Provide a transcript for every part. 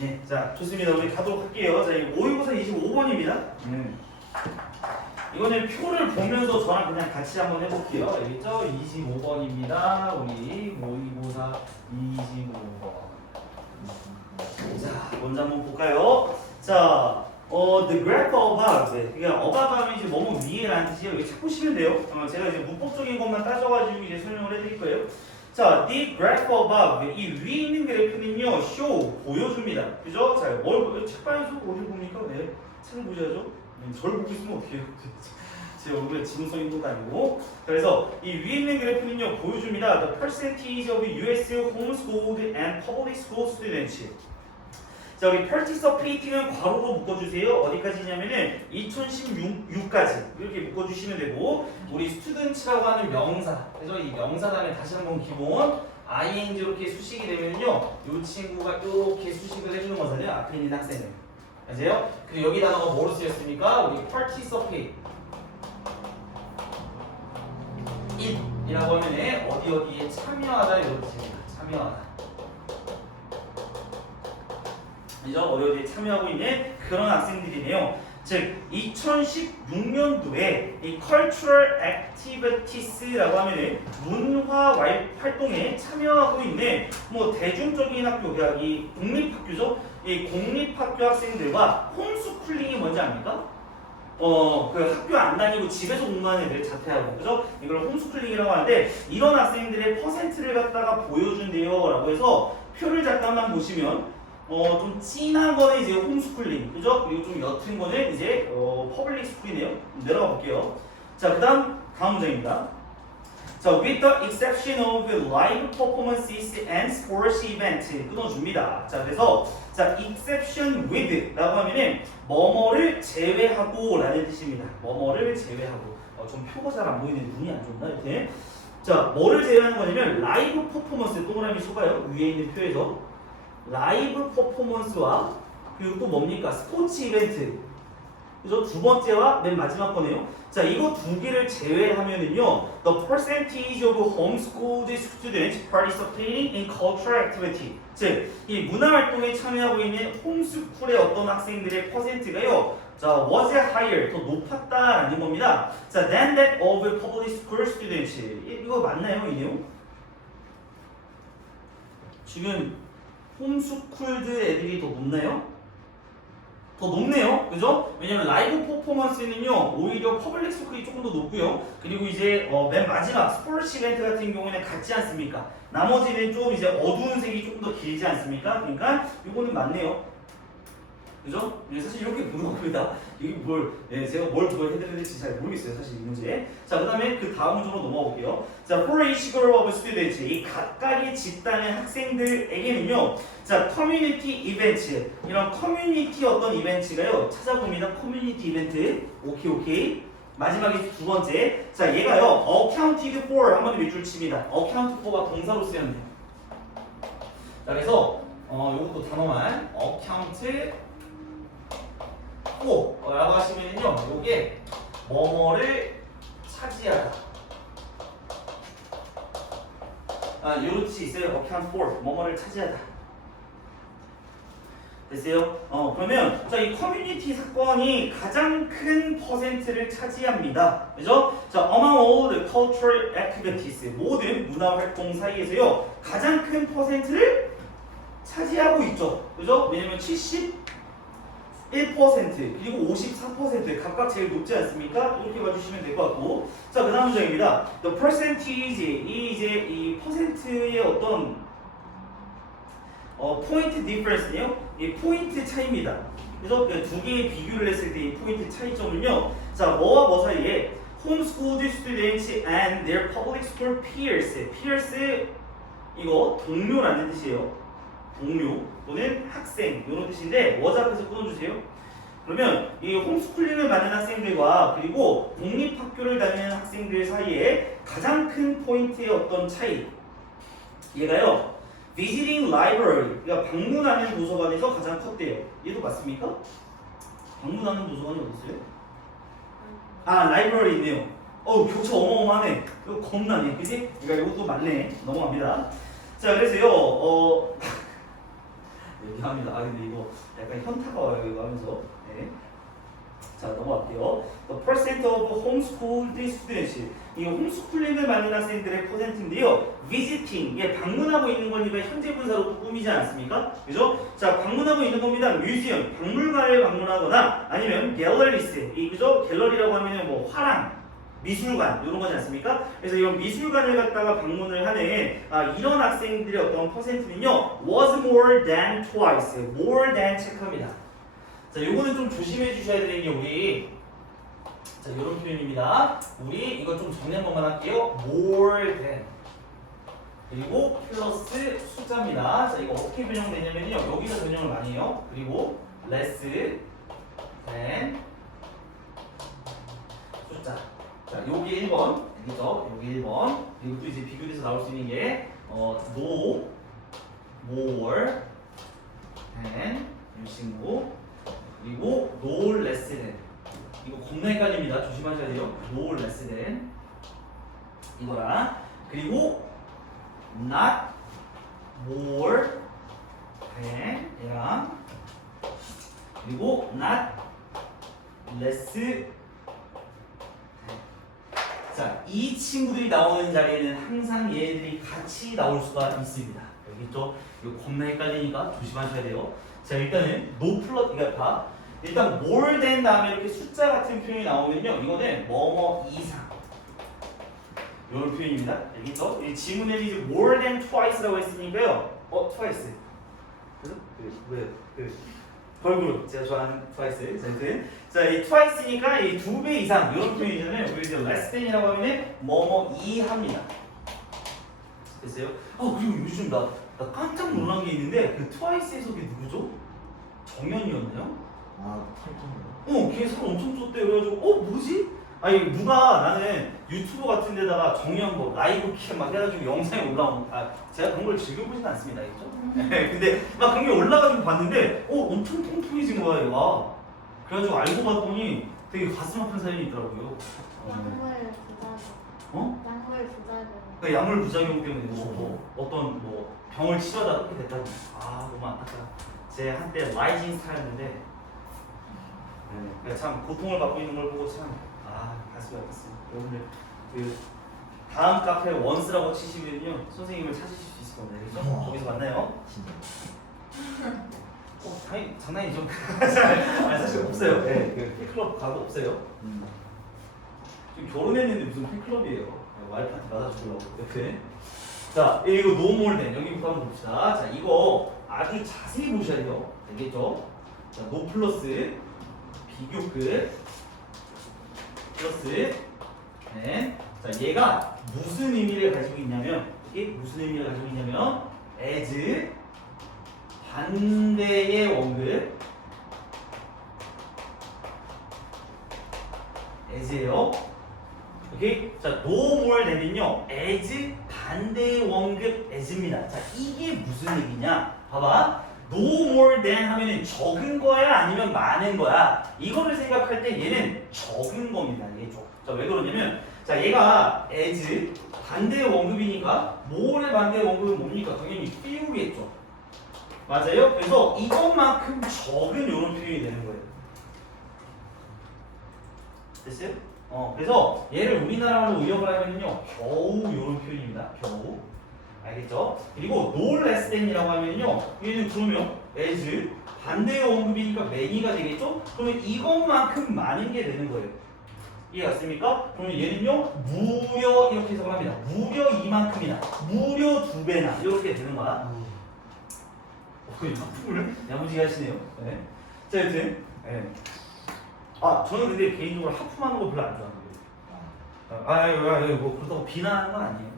네, 자 좋습니다. 우리 가도록 할게요. 자, 이 모의고사 25번입니다. 음. 이거는 표를 보면서 저랑 그냥 같이 한번 해볼게요. 알겠죠? 25번입니다. 우리 모의고사 25번. 자, 먼저 한번 볼까요? 자, 어, the graph above. 네, 그러니까 above 하면 이제 뭐뭐 위에라는 뜻이에요. 여기 책 보시면 돼요. 어, 제가 이제 문법적인 것만 따져가지고 이제 설명을 해드릴 거예요. 자, the graph above. 이 위에 있는 그래프는요, show, 보여줍니다. 그죠? 자, 뭘, 보여- 책방에서 어디 봅니까? 네, 책을 보셔야죠. 음, 저를 보고 있으면 어떻게 해요? 제 얼굴에 지능성 것도 아니고 그래서 이 위에 있는 그래프는요 보여줍니다 The percentage of US homeschooled and public school students 자 우리 participating은 괄호로 묶어주세요 어디까지냐면은 2016까지 이렇게 묶어주시면 되고 우리 students라고 하는 명사 그래서 이 명사 다음에 다시 한번 기본 ing 이렇게 수식이 되면요 이 친구가 이렇게 수식을 해주는 거잖아요 앞에 있는 학생은 아세요? 그리고 여기 단어가 뭐로 쓰였습니까? 우리 participate 이라고 하면 어디 어디에 참여하다 이런 뜻입니다. 참여하다. 어디 어디에 참여하고 있는 그런 학생들이네요. 즉 2016년도에 이 cultural activities라고 하면은 문화 왈- 활동에 참여하고 있는 뭐 대중적인 학교, 그러니까 이 공립학교죠. 이 공립학교 학생들과 홈스쿨링이 뭔지 압니까? 어, 그 학교 안 다니고 집에서 공부하는 애들 자퇴하고, 그죠? 이걸 홈스쿨링이라고 하는데, 이런 학생들의 퍼센트를 갖다가 보여준대요. 라고 해서 표를 잠깐만 보시면, 어, 좀 진한 거는 이제 홈스쿨링, 그죠? 그리고 좀 옅은 거는 이제, 어, 퍼블릭 스쿨이네요. 내려가 볼게요. 자, 그 다음, 다음 문장입니다. 자, with the exception of live performances and sports event 끊어줍니다. 자, 그래서 자, exception with라고 하면은 뭐뭐를 제외하고라는 뜻입니다. 뭐뭐를 제외하고. 어, 좀 표가 잘 안 보이는 눈이 안 좋나 이렇게. 자, 뭐를 제외하는 거냐면 라이브 퍼포먼스 동그라미 쳐봐요. 위에 있는 표에서 라이브 퍼포먼스와 그리고 또 뭡니까 스포츠 이벤트. 그죠? 두 번째와 맨 마지막 거네요. 자, 이거 두 개를 제외하면은요, the percentage of homeschooled students participating in cultural activity. 즉, 이 문화 활동에 참여하고 있는 홈스쿨의 어떤 학생들의 퍼센트가요, 자, was higher, 더 높았다라는 겁니다. 자, than that of public school students. 이- 이거 맞나요, 이 내용? 지금 홈스쿨드 애들이 더 높나요? 더 높네요. 그죠? 왜냐면 라이브 퍼포먼스는요, 오히려 퍼블릭 스쿨이 조금 더 높고요. 그리고 이제 어, 맨 마지막 스포츠 이벤트 같은 경우에는 같지 않습니까? 나머지는 좀 이제 어두운 색이 조금 더 길지 않습니까? 그러니까 이거는 맞네요. 그죠? 예, 사실 이렇게 보는 겁니다. 이게 뭘, 예, 제가 뭘 해드려야 될지 잘 모르겠어요. 사실 이 문제. 자, 그 다음에 그 다음 문제로 넘어가 볼게요. 자, for each group of students. 이 각각의 집단의 학생들에게는요, 자, 커뮤니티 이벤트. 이런 커뮤니티 어떤 이벤트가요, 찾아봅니다. 커뮤니티 이벤트. 오케이, 오케이. 마지막에 두 번째. 자, 얘가요, accounted for. 한번 밑줄 칩니다. account for가 동사로 쓰였네요. 자, 그래서, 어, 요것도 단어만. account 고 라고 하시면요 요게 뭐뭐를 차지하다 아 요런 뜻이 있어요 account for 뭐뭐를 차지하다 됐어요? 어 그러면 자 이 커뮤니티 사건이 가장 큰 퍼센트를 차지합니다 그죠? 자 among all the cultural activities 모든 문화 활동 사이에서요 가장 큰 퍼센트를 차지하고 있죠 그죠? 왜냐면 70 1% 그리고 54% 각각 제일 높지 않습니까? 이렇게 봐주시면 될 것 같고 자 그다음 문장입니다. The percentage 이 이제 이 퍼센트의 어떤 어 포인트 디퍼런스네요. 이 포인트 차이입니다. 그래서 그두 개의 비교를 했을 때 이 포인트 차이점은요. 자 뭐와 뭐 사이에 homeschooled students and their public school peers peers 이거 동료라는 뜻이에요. 동료 또는 학생 이런 뜻인데 워즈 앞에서 끊어주세요. 그러면 이 홈스쿨링을 받는 학생들과 그리고 공립학교를 다니는 학생들 사이에 가장 큰 포인트의 어떤 차이 얘가요 visiting library 그러니까 방문하는 도서관에서 가장 컸대요. 얘도 맞습니까? 방문하는 도서관이 어디 있어요? 아 라이브러리 있네요. 어우 격차 어마어마하네. 이거 겁나네, 그지? 그러니까 이것도 맞네. 넘어갑니다. 자 그래서요 어. 얘기합니다. 아 근데 이거 약간 현타가 와요 이거 하면서. 네. 자 넘어갈게요. The percent of homeschooled students. 이 홈스쿨링을 받는 학생들의 퍼센트인데요. visiting, 예, 방문하고 있는 거니까 현재 분사로 또 꾸미지 않습니까? 그죠? 자, 방문하고 있는 겁니다. 뮤지엄, 박물관을 방문하거나 아니면 갤러리스, 이 그죠? 갤러리라고 하면은 뭐 화랑, 미술관 이런 거지 않습니까? 그래서 이런 미술관을 갖다가 방문을 하는 아, 이런 학생들의 어떤 퍼센트는요 was more than twice, more than 체크합니다. 자, 요거는 좀 조심해 주셔야 되는 게 우리 자, 이런 표현입니다. 우리 이거 좀 정리한 것만 할게요. more than 그리고 플러스 숫자입니다. 자, 이거 어떻게 변형되냐면요. 여기서 변형을 많이 해요. 그리고 less than 숫자. 자, 요게 1번. 알겠죠? 요게 1번. 그리고 또 이제 비교돼서 나올 수 있는 게 어, no, more than 이 친구. 그리고 no less than. 이거 겁나 헷갈립니다. 조심하셔야 돼요. no less than. 이거랑 그리고 not more than 얘랑 그리고 not less 자, 이 친구들이 나오는 자리에는 항상 얘네들이 같이 나올 수가 있습니다. 여기 또 이거 겁나 헷갈리니까 조심하셔야 돼요. 자, 일단은 no 플러스 이거 봐. 일단 more than 다음에 이렇게 숫자 같은 표현이 나오면요. 이거는 뭐뭐 이상 이런 표현입니다. 알겠죠? 이 지문에 이제 more than twice라고 했으니까요. 어, twice. 그래서 그, 왜, 그 걸그룹 제가 좋아하는 twice. 자, 아무튼 자, 이 twice니까 이 두 배 이상 이런 표현이잖아요. 우리 이제 less than이라고 하면은 뭐뭐 이합니다. 됐어요? 아 그리고 요즘 나, 나 깜짝 놀란 게 있는데 그 트와이스에서 그게 누구죠? 정연이었나요? 아, 탈정이요? 어, 걔살 엄청 쪘대. 그래가지고, 어, 뭐지? 아니, 누가 나는 유튜브 같은 데다가 정연 뭐 라이브 캠막 해가지고 영상이 올라온, 아, 제가 그런 걸 즐겨보진 않습니다. 알겠죠? 근데 막 그런 게 올라가지고 봤는데, 어, 엄청 통통해진 거야, 얘가. 그래가지고 알고 봤더니 되게 가슴 아픈 사연이 있더라고요. 약물 부작용. 어? 약물 부작용. 그 약물 부작용 때문에 뭐, 어떤 뭐 병을 치료하다 그렇게 됐다니. 아, 너무 안타까워. 제 한때 라이징 스타였는데, 네, 그러니까 참 고통을 받고 있는 걸 보고 참, 아, 가슴이 아팠어요. 여러분들, 그, 다음 카페 원스라고 치시면요, 선생님을 찾으실 수 있을 겁니다. 그죠? 우와. 거기서 만나요. 진짜. 어, 당연히, 장난이죠. 아, 사실 없어요. 네, 그 팬클럽 가도 없어요. 음. 지금 결혼했는데 무슨 팬클럽이에요. 와이프한테 받아주려고 옆에. 자, 이거 노몰된 여기부터 한번 봅시다. 자, 이거 아주 자세히 보셔야 돼요. 알겠죠? 자, 노 플러스 비교 끝 플러스 네. 자, 얘가 무슨 의미를 가지고 있냐면 이게 무슨 의미를 가지고 있냐면 as 반대의 원급 as예요. 오케이? 자, no more than은요, as 반대의 원급 as입니다. 자, 이게 무슨 얘기냐? 봐봐. No more than 하면은 적은 거야? 아니면 많은 거야? 이거를 생각할 때 얘는 적은 겁니다. 얘 적. 자, 왜 그러냐면, 자, 얘가 as 반대의 원급이니까, more의 반대의 원급은 뭡니까? 당연히 few겠죠. 맞아요? 그래서 이것만큼 적은 이런 표현이 되는 거예요. 됐어요? 어, 그래서 얘를 우리나라로 의역을 하면요 겨우 이런 표현입니다. 겨우 알겠죠? 그리고 no less than이라고 하면요 얘는 그러면 as 반대의 원급이니까 many가 되겠죠? 그러면 이것만큼 많은 게 되는 거예요. 이해갔습니까? 그러면 얘는요 무려 이렇게 해석을 합니다. 무려 이만큼이나 무려 두 배나 이렇게 되는 거야. 어, 작품을 야무지게 하시네요. 네. 자, 여튼 네. 아 저는 근데 개인적으로 하품하는 거 별로 안 좋아하는데. 아, 아유, 아유, 뭐 그렇다고 비난하는 건 아니에요.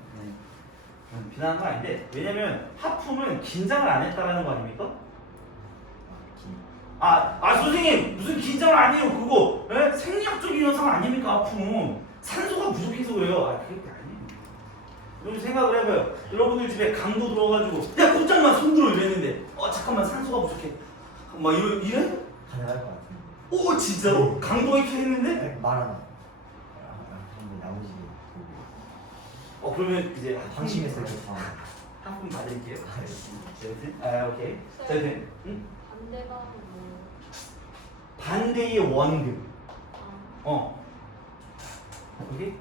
네. 음, 비난하는 건 아닌데 왜냐면 하품은 긴장을 안 했다라는 거 아닙니까? 아, 긴. 아, 아 선생님 무슨 긴장을 안 해요 그거 예? 생리학적인 현상 아닙니까 하품은 산소가 부족해서 그래요. 아 그게 아니에요. 여러분 생각을 해봐요. 여러분들 집에 강도 들어가지고 야 곧장만 손 들어 이랬는데 어 잠깐만 산소가 부족해. 막 이러 이래? 가능할 것 같은데. 오 진짜로? 강도가 이렇게 했는데? 네? 말하나. 아, 아, 근데 나머지 그 어 그러면 이제 방심했을 때 다. 한푼 받을게요. 아, 자, 여튼 아 오케이. 자 여튼 응? 반대가 뭐 반대의 원급. 아, 어. 여기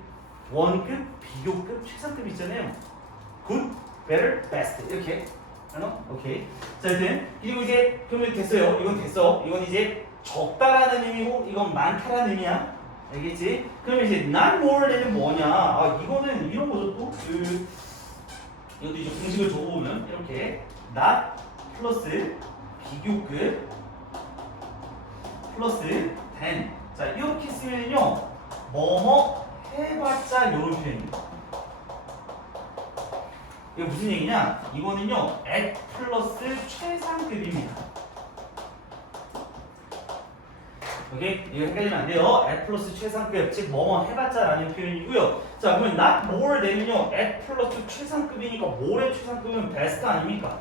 원급, 비교급, 최상급 있잖아요. good, better, best 이렇게. 하나? 오케이. 자, 여튼 그리고 이제 그러면 됐어요. 이건 됐어. 이건 이제 적다라는 의미고 이건 많다라는 의미야. 알겠지? 그러면 이제 not more than은 뭐냐? 아 이거는 이런 거죠 또. 그 이것도 이제 공식을 적어보면 이렇게 not 플러스 비교급 플러스 than. 자 이렇게 쓰면요 뭐뭐 해봤자 이런 표현입니다. 이거 무슨 얘기냐? 이거는요 at 플러스 최상급입니다. 오케이? 이거 헷갈리면 안 돼요. at 플러스 최상급, 즉 뭐뭐 해봤자라는 표현이고요. 자 그러면 not more 되면요 at 플러스 최상급이니까 more의 최상급은 best 아닙니까?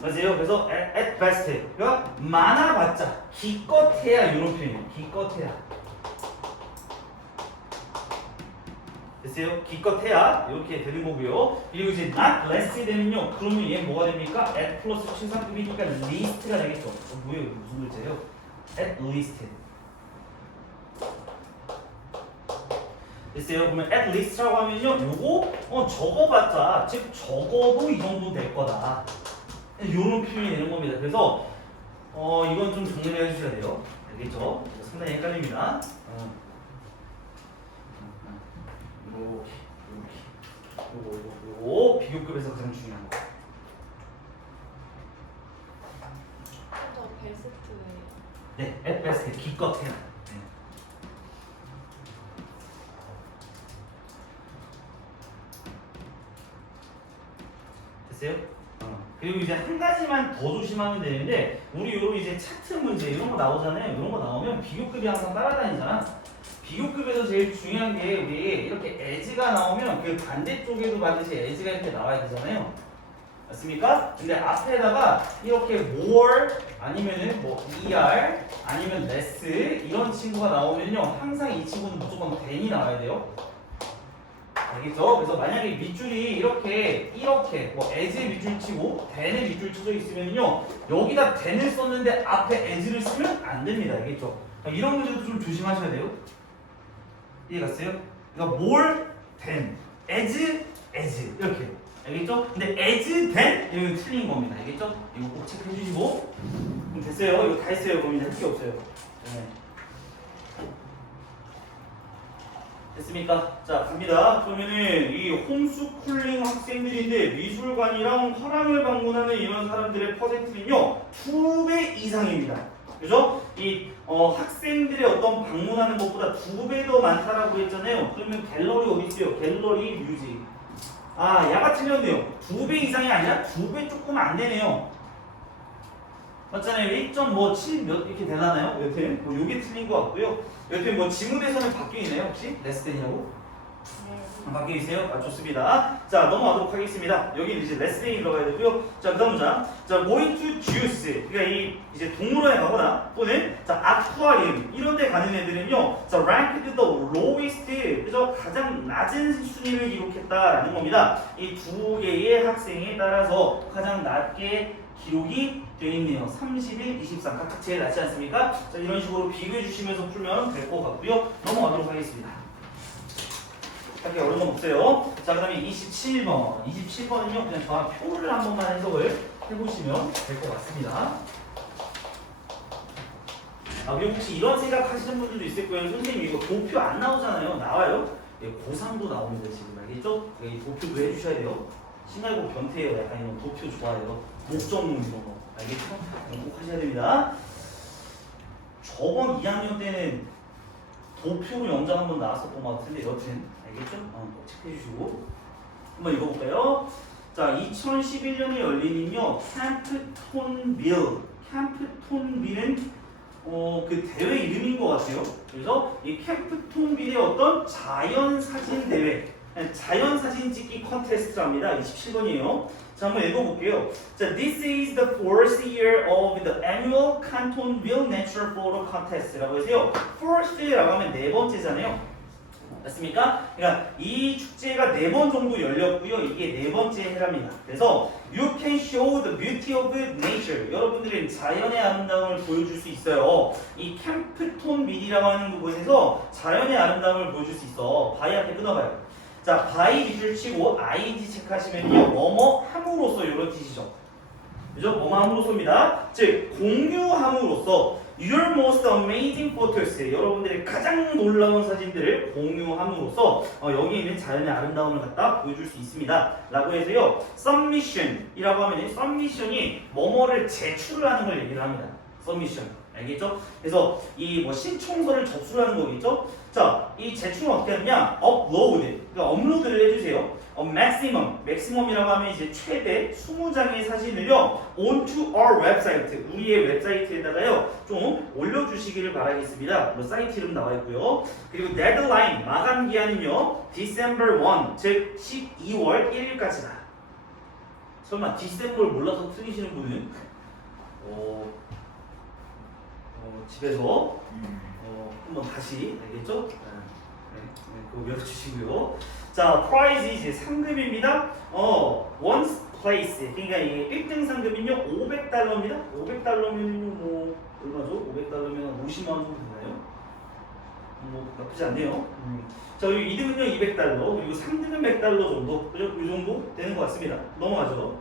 맞아요. 그래서 at, at best. 그러니까 많아봤자 기껏해야 이런 표현이에요. 기껏해야. 됐어요? 기껏해야 이렇게 되는 거고요. 그리고 이제 not less 되면요. 그러면 얘 뭐가 됩니까? at 플러스 최상급이니까 least가 되겠죠. 어, 뭐예요? 무슨 글자예요? At least. 됐어요? 그러면 at least라고 하면요. 요거 어 적어봤자 즉 적어도 이 정도 될 거다. 이런 표현이 되는 겁니다. 그래서 어 이건 좀 정리를 해주셔야 돼요. 알겠죠? 상당히 헷갈립니다. 어. 이렇게 이렇게 요거 요거 요거 비교급에서 가장 중요한 거. 저 베스트예요. 네, at best 기껏해야. 네. 됐어요? 어. 그리고 이제 한 가지만 더 조심하면 되는데 우리 요 이제 차트 문제 이런 거 나오잖아요. 이런 거 나오면 비교급이 항상 따라다니잖아. 비교급에서 제일 중요한 게 우리 이렇게 에즈가 나오면 그 반대쪽에도 반드시 에즈가 이렇게 나와야 되잖아요. 맞습니까? 근데 앞에다가 이렇게 more 아니면은 뭐 er 아니면 less 이런 친구가 나오면요 항상 이 친구는 무조건 than이 나와야 돼요. 알겠죠? 그래서 만약에 밑줄이 이렇게 이렇게 뭐 as 밑줄 치고 than의 밑줄 쳐져 있으면요 여기다 than을 썼는데 앞에 as를 쓰면 안 됩니다. 알겠죠? 그러니까 이런 문제도 좀 조심하셔야 돼요. 이해 갔어요? 그러니까 more than, as, as 이렇게 알겠죠? 근데 as than 이건 틀린 겁니다. 알겠죠? 이거 꼭 체크해 주시고 그럼 됐어요. 이거 다 했어요. 그럼 이제 할 게 없어요. 네. 됐습니까? 자 갑니다. 그러면은 이 홈스 쿨링 학생들인데 미술관이랑 화랑을 방문하는 이런 사람들의 퍼센트는요 두배 이상입니다. 그죠? 이 어, 학생들의 어떤 방문하는 것보다 두 배 더 많다라고 했잖아요. 그러면 갤러리 어디 있어요? 갤러리 뮤직. 아, 야가 틀렸네요. 두 배 이상이 아니라 두 배 조금 안 되네요. 맞잖아요. 1.7 몇 이렇게 되나요? 여튼 뭐 요게 틀린 것 같고요. 여튼 뭐 지문에서는 바뀌어 있나요 혹시? 레스덴이라고? 네. 바뀌어 있어요? 아 좋습니다. 자 넘어가도록 하겠습니다. 여기 이제 레스덴이 들어가야 되고요. 자 그 다음 문장. 자 going to juice. 그러니까 이 이제 동물원에 가거나 또는 자 아쿠아리움 이런 데 가는 애들은요. 자 ranked the lowest. 그래서 가장 낮은 순위를 기록했다라는 겁니다. 이 두 개의 학생에 따라서 가장 낮게 기록이 되어 있네요. 31, 23 각각 제일 낮지 않습니까? 자 이런 식으로 비교해 주시면서 풀면 될 것 같고요. 넘어가도록 하겠습니다. 딱히 어려운 건 없어요. 자, 그 다음에 27번. 27번은요, 그냥 저한 표를 한 번만 해석을 해보시면 될 것 같습니다. 아, 그리고 혹시 이런 생각 하시는 분들도 있을 거예요. 선생님, 이거 도표 안 나오잖아요. 나와요? 예, 고3도 나옵니다, 지금. 알겠죠? 예, 이 도표도 해주셔야 돼요. 신날고 변태예요. 약간 이런 도표 좋아해요. 목적문 이런 거. 알겠죠? 꼭 하셔야 됩니다. 저번 2학년 때는 도표로 영장 한번 나왔었던 것 같은데 여튼 알겠죠? 어, 꼭 체크해 주시고 한번 읽어볼까요? 자, 2011년에 열리는요 캠프톤빌 캠프톤빌은 어, 그 대회 이름인 것 같아요. 그래서 이 캠프톤빌의 어떤 자연 사진 대회, 자연 사진 찍기 컨테스트랍니다. 27번이에요. 자, 한번 읽어볼게요. 자, this is the fourth year of the annual Cantonville Natural Photo Contest라고 해서요. fourth라고 하면 네 번째잖아요. 맞습니까? 그러니까 이 축제가 네 번 정도 열렸고요. 이게 네 번째 해랍니다. 그래서 you can show the beauty of nature. 여러분들은 자연의 아름다움을 보여줄 수 있어요. 이 캠프톤 미디라고 하는 부분에서 자연의 아름다움을 보여줄 수 있어. 바이 앞에 끊어봐요. 자, 바이 밑줄 치고 ing 체크하시면요. 뭐뭐 함으로써 이런 뜻이죠. 그죠? 뭐뭐 함으로써입니다. 즉 공유함으로써 Your most amazing photos 여러분들의 가장 놀라운 사진들을 공유함으로써 어, 여기 있는 자연의 아름다움을 갖다 보여줄 수 있습니다. 라고 해서요. submission이라고 하면 submission이 뭐뭐를 제출을 하는 걸 얘기를 합니다. submission 알겠죠? 그래서 이 뭐 신청서를 접수를 하는 거겠죠? 자, 이 제출은 어떻게 하느냐? upload, 그러니까 업로드를 해주세요. 어, maximum, maximum이라고 하면 이제 최대 20장의 사진을요 onto our website, 우리의 웹사이트에다가요 좀 올려주시기를 바라겠습니다. 뭐 사이트 이름 나와 있고요. 그리고 deadline, 마감 기한은요 December 1, 즉 12월 1일까지다. 설마 디셈버를 몰라서 틀리시는 분은 어, 어, 집에서 어, 한번 다시 알겠죠? 네, 네, 그거 외워주시고요. 자, prize 이제 상금입니다. 어, once place. 그러니까 이게 1등 상금은요 500달러입니다. 500달러면 뭐 얼마죠? 500달러면 50만 원 정도 되나요? 뭐 나쁘지 않네요. 음. 자, 그리고 2등은요 200달러, 그리고 3등은 100달러 정도, 그죠? 이 정도 되는 것 같습니다. 넘어가죠.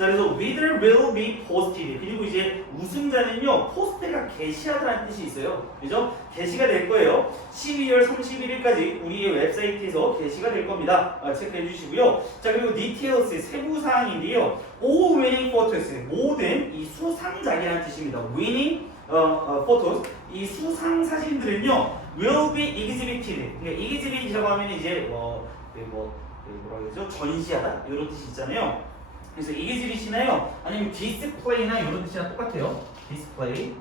자, 그래서 winner will be posted. 그리고 이제 우승자는요 포스트가 게시하다는 뜻이 있어요. 그죠? 게시가 될 거예요. 12월 31일까지 우리의 웹사이트에서 게시가 될 겁니다. 아, 체크해 주시고요. 자, 그리고 details 세부 사항인데요. all winning photos 모든 이 수상작이라는 뜻입니다. winning 어, 어, photos 이 수상 사진들은요 will be exhibited. 그러니까 exhibit이라고 하면 이제 뭐, 그 뭐, 그 뭐라 그러죠? 전시하다 이런 뜻이 있잖아요. 그래서 exhibit이나요 아니면 display나 이런 뜻이랑 똑같아요. display.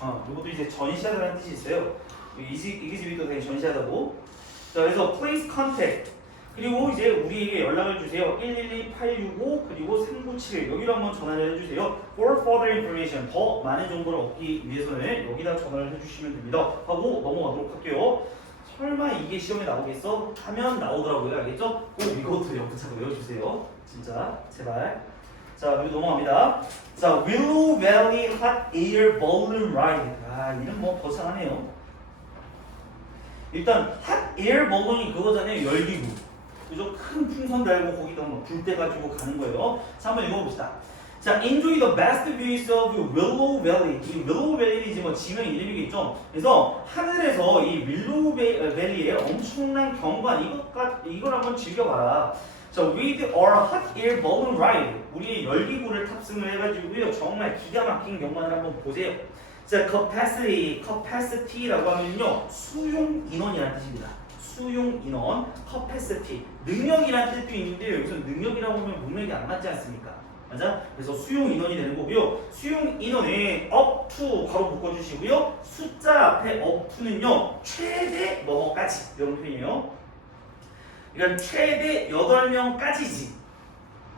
어, 이것도 이제 전시하다라는 뜻이 있어요. exhibit도 당연히 전시하다고. 자, 그래서 place contact. 그리고 이제 우리에게 연락을 주세요. 112-865 그리고 3971 여기로 한번 전화를 해주세요. For further information 더 많은 정보를 얻기 위해서는 여기다 전화를 해주시면 됩니다. 하고 넘어가도록 할게요. 설마 이게 시험에 나오겠어? 하면 나오더라고요. 알겠죠? 꼭 이것도 옆붙잡고 외워주세요. 진짜 제발. 자 그리고 넘어갑니다. 자 Willow Valley Hot Air Balloon Ride. 아 이름 뭐 거창하네요. 일단 Hot Air Balloon이 그거잖아요. 열기구. 그죠? 큰 풍선 달고 거기다 막불 떼가지고 가는 거예요. 자 한번 읽어봅시다. 자, enjoy the best views of Willow Valley. 이 Willow Valley는 뭐 지명 이름이겠죠. 그래서 하늘에서 이 Willow Valley의 엄청난 경관 이것까 이걸 한번 즐겨봐라. 자, with our hot air balloon ride. 우리의 열기구를 탑승을 해가지고요. 정말 기가 막힌 경관을 한번 보세요. 자, capacity, capacity라고 하면요 수용 인원이라는 뜻입니다. 수용 인원, capacity, 능력이라는 뜻도 있는데 여기서 능력이라고 하면 문맥이 안 맞지 않습니까? 맞아? 그래서 수용 인원이 되는 거고요. 수용 인원에 up to 바로 묶어주시고요. 숫자 앞에 up to는요 최대 뭐뭐까지 이런 표현이에요. 그러니까 최대 8명까지지.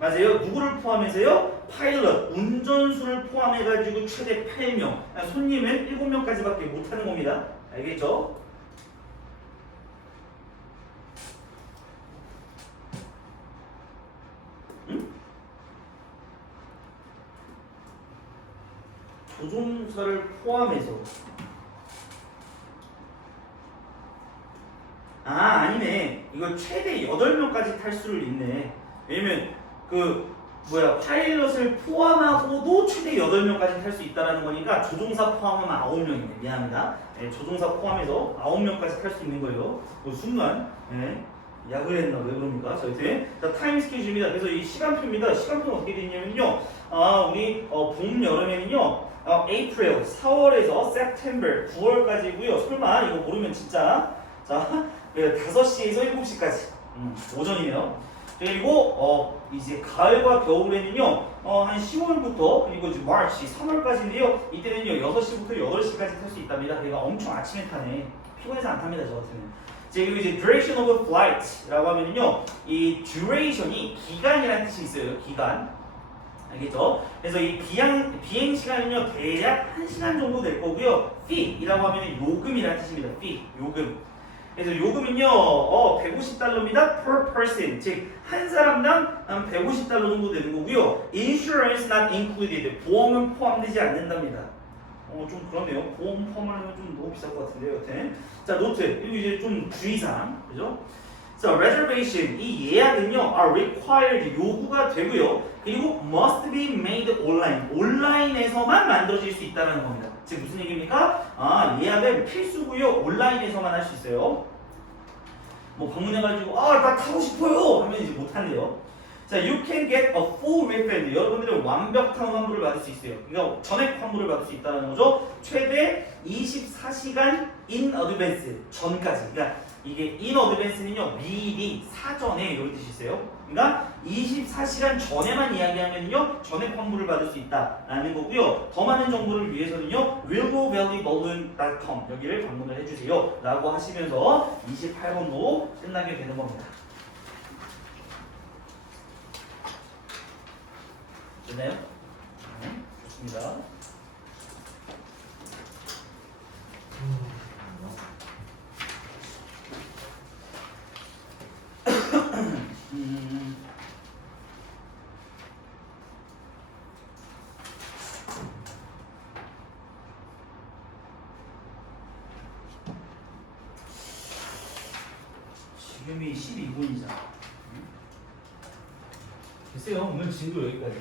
맞아요. 누구를 포함해서요? 파일럿, 운전수를 포함해가지고 최대 8명. 손님은 7명까지밖에 못하는 겁니다. 알겠죠? 조종사를 포함해서. 아 아니네. 이거 최대 8명까지 탈 수를 있네. 왜냐면 그 뭐야 파일럿을 포함하고도 최대 8명까지 탈 수 있다라는 거니까 조종사 포함하면 9명이네. 미안합니다. 네, 조종사 포함해서 9명까지 탈 수 있는 거예요. 그 순간. 네. 약을 했나 왜 그럽니까? 저희한테. 자 타임 스케줄입니다. 그래서 이 시간표입니다. 시간표는 어떻게 되냐면요. 아 우리 어, 봄 여름에는요 어, April 4월에서 September 9월까지고요. 설마 이거 모르면 진짜 자그 5시에서 7시까지 음, 오전이에요. 그리고 어, 이제 가을과 겨울에는요 어, 한 10월부터 그리고 이제 마치 3월까지인데요. 이때는요 6시부터 8시까지 탈 수 있답니다. 그러니까 엄청 아침에 타네. 피곤해서 안 탑니다 저 같으면. 그리고 이제 duration of flight라고 하면은요 이 duration이 기간이라는 뜻이 있어요. 기간. 알겠죠? 그래서 이 비행, 비행 시간은요 대략 1시간 정도 될 거고요. fee이라고 하면 요금이라는 뜻입니다. fee, 요금. 그래서 요금은요 어, 150달러입니다. per person. 즉 한 사람당 한 150달러 정도 되는 거고요. insurance not included. 보험은 포함되지 않는답니다. 어 좀 그러네요. 보험 포함하면 좀 너무 비쌀 것 같은데요 여튼. 자 노트. 그리고 이제 좀 주의사항. 그죠? 자, reservation 이 예약은요 are required 요구가 되고요. 그리고 must be made online 온라인에서만 만들어질 수 있다는 겁니다. 즉 무슨 얘기입니까? 아 예약은 필수고요 온라인에서만 할 수 있어요. 뭐 방문해가지고 아나 타고 싶어요 하면 이제 못 한대요. 자, you can get a full refund. 여러분들은 완벽한 환불을 받을 수 있어요. 그러니까 전액 환불을 받을 수 있다는 거죠. 최대 24시간 in advance 전까지. 그러니까 이게 in advance는요 미리 사전에 이런 뜻이 있어요. 그러니까 24시간 전에만 이야기하면요 전액 환불을 받을 수 있다라는 거고요. 더 많은 정보를 위해서는요 willgovalleyballoon.com 여기를 방문을 해주세요라고 하시면서 28번도 끝나게 되는 겁니다. 됐나요? 네, 좋습니다. 음, 지금이 12분이잖아. 됐어요. 오늘 진도 여기까지.